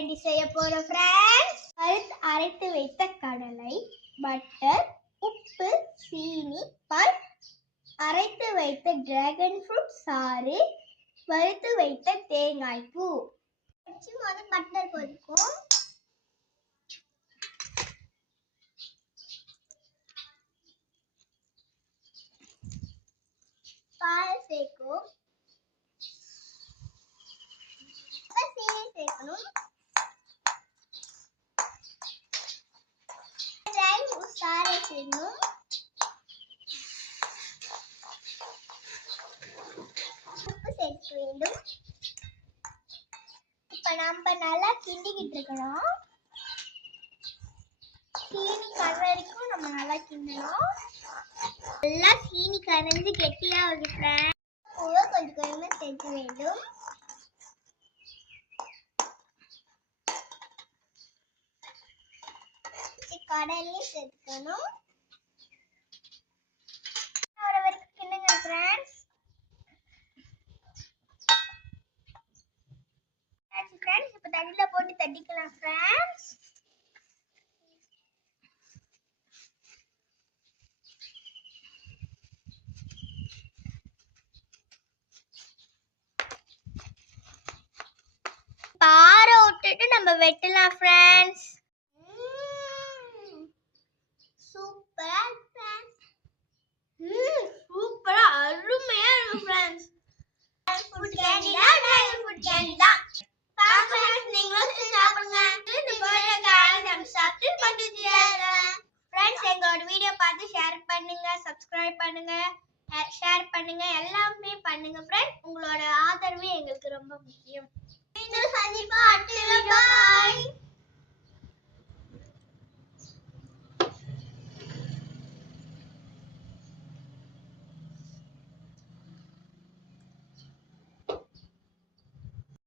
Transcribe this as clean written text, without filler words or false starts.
Ready செய்ய போறோம் friends. அரைத்து வைத்த கடலை, பட்டர், உப்பு, சீனி, பால், அரைத்து வைத்த டிராகன் ஃப்ரூட் சாறு, வறுத்து வைத்த தேங்காய் பூ வச்சு பட்டர் கொதிக்கும். பால் சேர்க்கும், சீனி சேர்க்கணும், சாறை சேர்க்கணும், உப்பு சேர்க்க வேண்டும். இப்ப நம்ம நல்லா கிண்டிக்கிட்டு இருக்கணும். சீனி கரைக்கும் நம்ம நல்லா கிண்டணும். நல்லா சீனி கரைஞ்சு கெட்டியா வைக்கிறேன். கொஞ்சம் கொஞ்சமா சேர்க்க வேண்டும். கடலையும் சேர்க்கணும். வரைக்கும் கிண்டுங்க ஃப்ரெண்ட்ஸ். இப்ப தண்ணியில போட்டு தட்டிக்கலாம் ஃப்ரெண்ட்ஸ். பாறை விட்டுட்டு நம்ம வெட்டலாம் ஃப்ரெண்ட்ஸ். சூப்பரா ஃப்ரெண்ட்ஸ். சூப்பரா அருமையா இருக்கு ஃப்ரெண்ட்ஸ். ஃபுட் கேண்டி தான். பாக்கலாம் நீங்களும் சாப்பிடுங்க. இந்த வீடியோ காரணம் சப்ஸ்கிரைப் பண்ணிடுங்க ஃப்ரெண்ட்ஸ். எங்களோட வீடியோ பார்த்து ஷேர் பண்ணுங்க, சப்ஸ்கிரைப் பண்ணுங்க, ஷேர் பண்ணுங்க, எல்லாமே பண்ணுங்க ஃப்ரெண்ட்ஸ். உங்களோட ஆதரவு எங்களுக்கு ரொம்ப முக்கியம். இன்னும் சந்திப்போம். பாய்.